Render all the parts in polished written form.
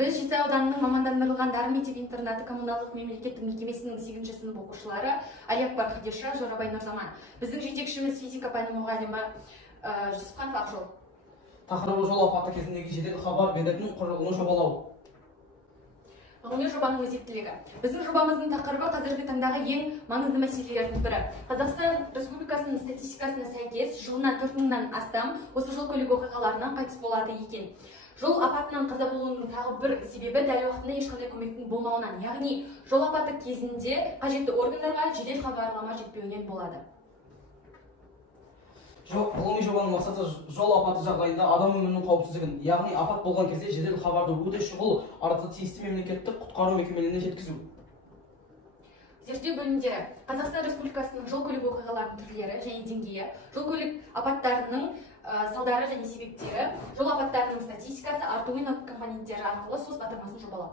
Біз Жетісай ауданының мамандандырылған дарын мектеп-интернаты коммуналдық мемлекеттік мекемесінің 8-ші сынып оқушылары Алиакбар Хадиша, Жорабай Нұрзаман. Біздің жетекшіміз физика пәні мұғалімі Жүсіпхан Ақжол. Тақырыбы жол апаты кезіндегі жедел хабар беретін құрылғыны жобалау. Ғылыми жобаның өзектілігі. Біздің жобамыздың тақырыбы қазіргі таңдағы ең маңызды мәселелердің бірі. Қазақстан Республикасының статистикасына сәйкес, жылына 4 мыңнан астам осы жол көлік оқиғаларынан қайтыс болады екен. Жол апатынан қаза болуының тағы бір себебі дәл уақытында ешқандай көмектің болмауынан, яғни жол апаты кезінде қажетті органдарға жедел хабарлама жетпеуінен болады. Ғылыми жобаның мақсаты жол апаты жағдайында адам өмірінің қауіпсіздігін, яғни апат болған кезде жедел хабарды өте шұғыл арада тиісті мемлекеттік құтқару мекемелеріне жеткізу. Зерттеу бөлімдері Қазақстан Республикасының жол көлік оқиғаларының түрлері және деңгейі, жол көлік апаттарының салдары және себептері, жол апаттарының статистикасы, Arduino компоненттері арқылы сөз батырмасын жобалау.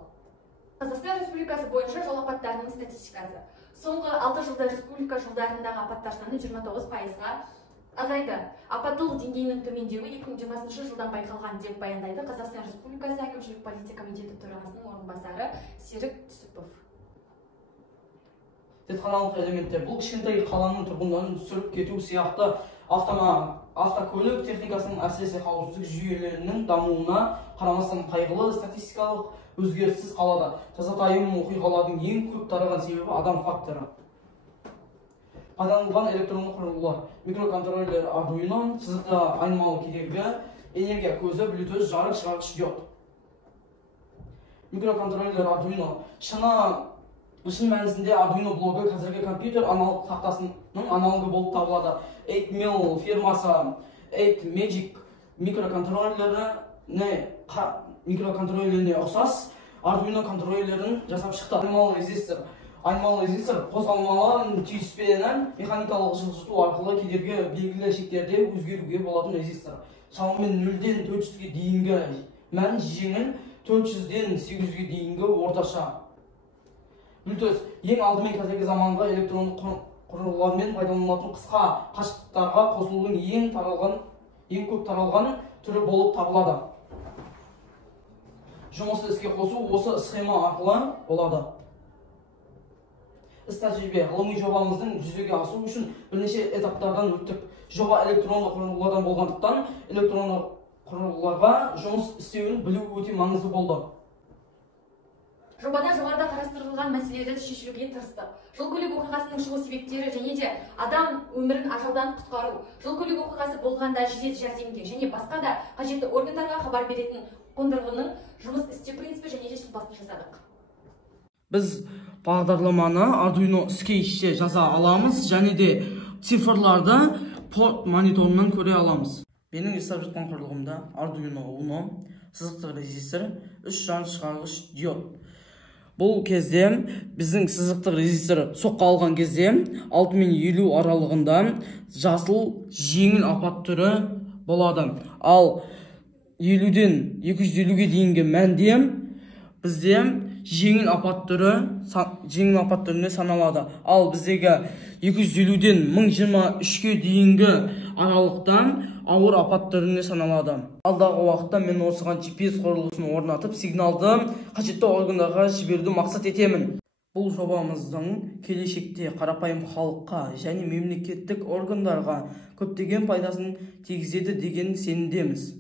Қазақстан Республикасы бойынша жол апаттарының статистикасы. Соңғы 6 жылда республика жолдарындағы апаттар саны 29%-ға азайды. Апаттылық деңгейінің төмендеуі 2020 жылдан байқалған деп баяндайды Қазақстан Республикасы әкімшілік полиция комитеті төрағасының орынбасары Серік Түсіпов. Зертханалық элементтер. Бұл кішкентай қаланың тұрғындарын түсіріп кету сияқты автокөлік техникасының әсіресе қауіпсіздік жүйелерінің дамуына қарамастан қайғылы статистикалық өзгеріссіз қалады. Жазатайым оқиғалардың ең көп тараған себебі адам факторы. Пайдаланылған электронды құрылғылар. Микроконтроллер Arduino, сызықты айнымалы кедергі, энергия көзі, Bluetooth, жарық шығарғыш диод. Микроконтроллер Arduino. Шын мәнісінде Arduino блогы қазіргі компьютер аналог тақтасының аналогы болып табылады. 8mil фирмасы 8Magic микроконтроллеріне ұқсас Arduino контроллерін жасап шықты. Айнымалы резистор қозғалмалы түйіспені механикалық жылжыту арқылы кедергі белгілі шектерде өзгеруге болатын резистор. Шамамен 0-ден 400-ге дейінгі мән, жеңіл 400-ден 800-ге дейінгі орташа. Bluetooth ең алдымен қазіргі заманғы электронды құрылғылармен пайдаланылатын қысқа қашықтықтарға қосылудың ең көп таралған түрі болып табылады. Жұмысты іске қосу осы схема арқылы болады. Іс-тәжірибе. Ғылыми жобамыздың жүзеге асу үшін бірнеше этаптардан өттік. Жоба электронды құрылғылардан болғандықтан, электронды құрылғыларға жұмыс істеуін білу өте маңызды болды. Жобада жоғарыда қарастырылған мәселелерді шешуге тырыстық. Жол көлік оқиғасының шығу себептері және де адам өмірін ажалдан құтқару, жол көлік оқиғасы болғанда жедел жәрдемге және басқа да қажетті органдарға хабар беретін қондырғының жұмыс істеу принципі және де сұлбасын жасадық. Біз бағдарламаны Arduino Sketch'те жаза аламыз және де цифрларды порт мониторынан көре аламыз. Менің жасап жатқан құрылғымда Arduino Uno, сызықты резистор, 3 жарық шығарғыш диод. Бұл кезде біздің сызықтық резистор соққы алған кезде 6 мен 50 аралығында жасыл жеңіл апат түрі болады. Ал 50-ден 250-ге дейінгі мәнде бізде жеңіл апат түріне саналады. Ал біздегі 250-ден 1023-ге дейінгі аралықтан ауыр апат түріне саналады. Алдағы уақытта мен осыған GPS құрылғысын орнатып, сигналды қажетті органдарға жіберуді мақсат етемін. Бұл жобамыздың келешекте қарапайым халыққа және мемлекеттік органдарға көптеген пайдасын тигізеді деген сенімдеміз.